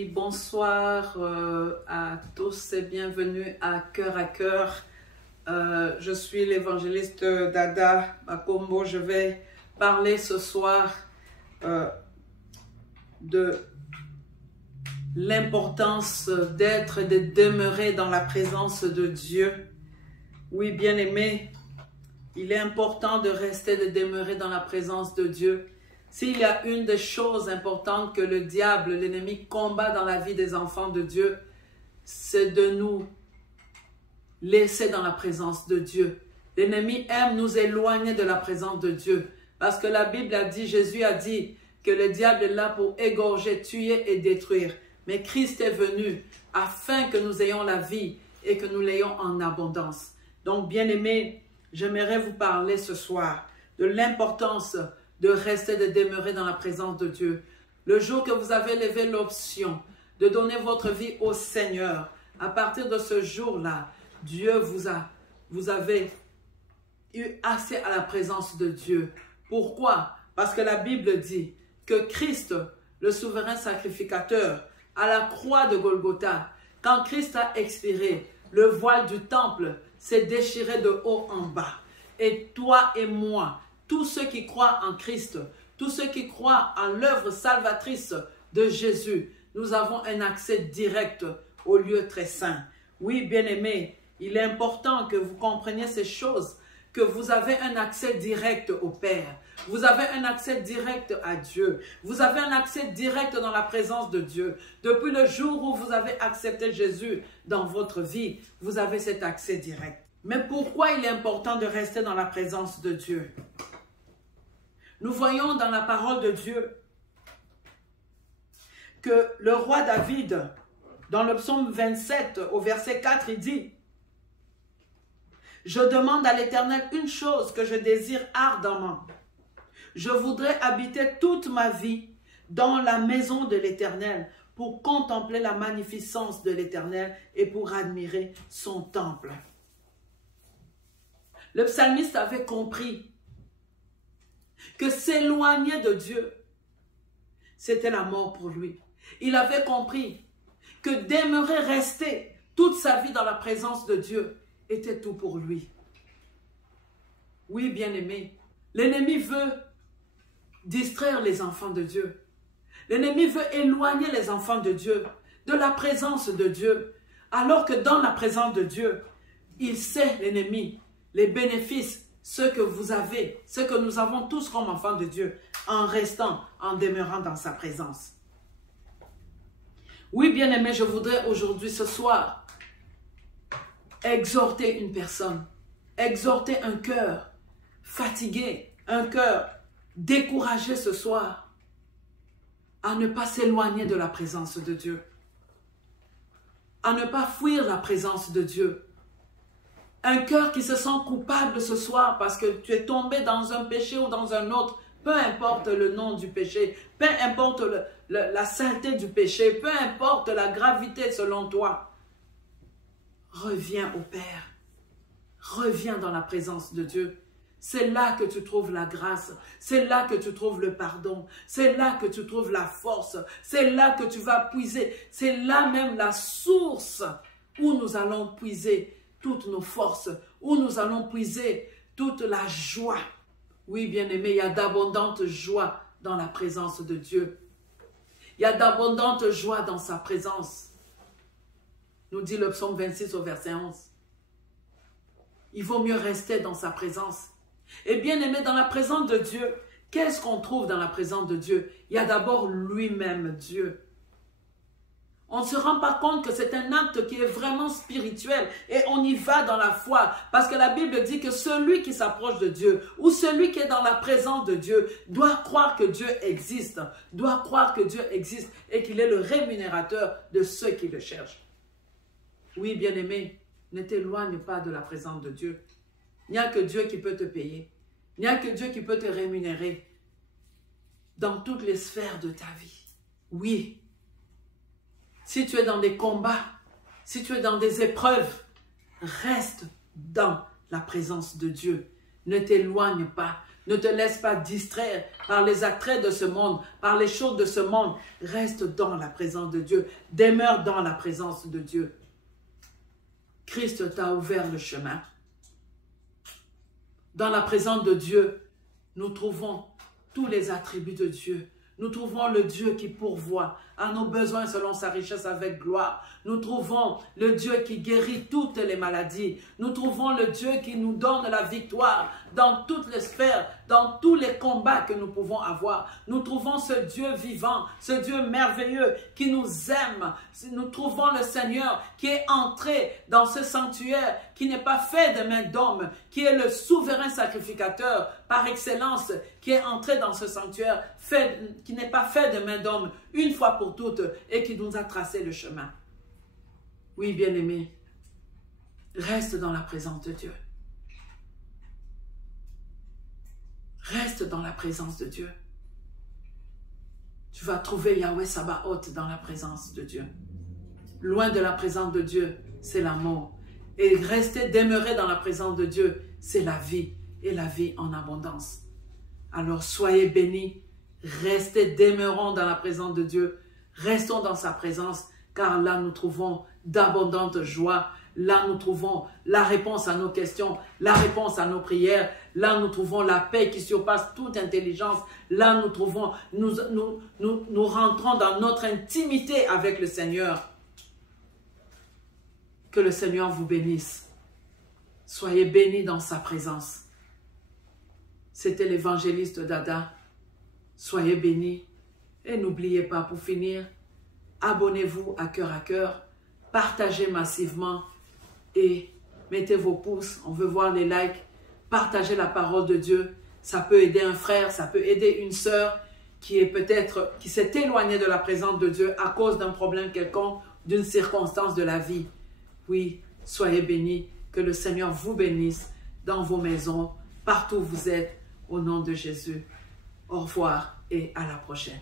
Oui, bonsoir à tous et bienvenue à Cœur. Je suis l'évangéliste Dada Bakombo. Je vais parler ce soir de l'importance d'être et de demeurer dans la présence de Dieu. Oui, bien-aimés, il est important de rester, de demeurer dans la présence de Dieu. S'il y a une des choses importantes que le diable, l'ennemi, combat dans la vie des enfants de Dieu, c'est de nous laisser dans la présence de Dieu. L'ennemi aime nous éloigner de la présence de Dieu. Parce que la Bible a dit, Jésus a dit que le diable est là pour égorger, tuer et détruire. Mais Christ est venu afin que nous ayons la vie et que nous l'ayons en abondance. Donc, bien-aimés, j'aimerais vous parler ce soir de l'importance de rester, de demeurer dans la présence de Dieu. Le jour que vous avez levé l'option de donner votre vie au Seigneur, à partir de ce jour-là, Dieu vous avez eu accès à la présence de Dieu. Pourquoi? Parce que la Bible dit que Christ, le souverain sacrificateur, à la croix de Golgotha, quand Christ a expiré, le voile du temple s'est déchiré de haut en bas. Et toi et moi, tous ceux qui croient en Christ, tous ceux qui croient en l'œuvre salvatrice de Jésus, nous avons un accès direct au lieu très saint. Oui, bien-aimés, il est important que vous compreniez ces choses, que vous avez un accès direct au Père. Vous avez un accès direct à Dieu. Vous avez un accès direct dans la présence de Dieu. Depuis le jour où vous avez accepté Jésus dans votre vie, vous avez cet accès direct. Mais pourquoi il est important de rester dans la présence de Dieu? Nous voyons dans la parole de Dieu que le roi David, dans le psaume 27, au verset 4, il dit « Je demande à l'Éternel une chose que je désire ardemment. Je voudrais habiter toute ma vie dans la maison de l'Éternel pour contempler la magnificence de l'Éternel et pour admirer son temple. » Le psalmiste avait compris que s'éloigner de Dieu, c'était la mort pour lui. Il avait compris que demeurer, rester toute sa vie dans la présence de Dieu était tout pour lui. Oui, bien-aimé, l'ennemi veut distraire les enfants de Dieu. L'ennemi veut éloigner les enfants de Dieu de la présence de Dieu, alors que dans la présence de Dieu, il sait, l'ennemi, les bénéfices, ce que vous avez, ce que nous avons tous comme enfants de Dieu, en restant, en demeurant dans sa présence. Oui, bien-aimé, je voudrais aujourd'hui, ce soir, exhorter une personne, exhorter un cœur fatigué, un cœur découragé ce soir, à ne pas s'éloigner de la présence de Dieu, à ne pas fuir la présence de Dieu. Un cœur qui se sent coupable ce soir parce que tu es tombé dans un péché ou dans un autre, peu importe le nom du péché, peu importe la saleté du péché, peu importe la gravité selon toi. Reviens au Père, reviens dans la présence de Dieu. C'est là que tu trouves la grâce, c'est là que tu trouves le pardon, c'est là que tu trouves la force, c'est là que tu vas puiser, c'est là même la source où nous allons puiser toutes nos forces, où nous allons puiser toute la joie. Oui, bien-aimé, il y a d'abondantes joies dans la présence de Dieu. Il y a d'abondantes joies dans sa présence. Nous dit le psaume 26 au verset 11. Il vaut mieux rester dans sa présence. Et bien-aimé, dans la présence de Dieu, qu'est-ce qu'on trouve dans la présence de Dieu? Il y a d'abord lui-même, Dieu. On ne se rend pas compte que c'est un acte qui est vraiment spirituel et on y va dans la foi parce que la Bible dit que celui qui s'approche de Dieu ou celui qui est dans la présence de Dieu doit croire que Dieu existe, doit croire que Dieu existe et qu'il est le rémunérateur de ceux qui le cherchent. Oui, bien-aimé, ne t'éloigne pas de la présence de Dieu. Il n'y a que Dieu qui peut te payer. Il n'y a que Dieu qui peut te rémunérer dans toutes les sphères de ta vie. Oui. Si tu es dans des combats, si tu es dans des épreuves, reste dans la présence de Dieu. Ne t'éloigne pas. Ne te laisse pas distraire par les attraits de ce monde, par les choses de ce monde. Reste dans la présence de Dieu. Demeure dans la présence de Dieu. Christ t'a ouvert le chemin. Dans la présence de Dieu, nous trouvons tous les attributs de Dieu. Nous trouvons le Dieu qui pourvoit à nos besoins selon sa richesse avec gloire. Nous trouvons le Dieu qui guérit toutes les maladies. Nous trouvons le Dieu qui nous donne la victoire dans toutes les sphères, dans tous les combats que nous pouvons avoir. Nous trouvons ce Dieu vivant, ce Dieu merveilleux qui nous aime. Nous trouvons le Seigneur qui est entré dans ce sanctuaire, qui n'est pas fait de main d'homme, qui est le souverain sacrificateur par excellence, qui est entré dans ce sanctuaire, qui n'est pas fait de main d'homme, une fois pour toutes, et qui nous a tracé le chemin. Oui, bien-aimé, reste dans la présence de Dieu. Reste dans la présence de Dieu. Tu vas trouver Yahweh Sabaoth dans la présence de Dieu. Loin de la présence de Dieu, c'est la mort. Et rester, demeurer dans la présence de Dieu, c'est la vie, et la vie en abondance. Alors soyez bénis, restez, demeurons dans la présence de Dieu, restons dans sa présence, car là nous trouvons d'abondantes joies, là nous trouvons la réponse à nos questions, la réponse à nos prières, là nous trouvons la paix qui surpasse toute intelligence, là nous trouvons, nous rentrons dans notre intimité avec le Seigneur. Que le Seigneur vous bénisse. Soyez bénis dans sa présence. C'était l'évangéliste Dada. Soyez bénis. Et n'oubliez pas, pour finir, abonnez-vous à cœur, partagez massivement et mettez vos pouces. On veut voir les likes. Partagez la parole de Dieu. Ça peut aider un frère, ça peut aider une sœur qui s'est éloignée de la présence de Dieu à cause d'un problème quelconque, d'une circonstance de la vie. Oui, soyez bénis. Que le Seigneur vous bénisse dans vos maisons, partout où vous êtes, au nom de Jésus. Au revoir et à la prochaine.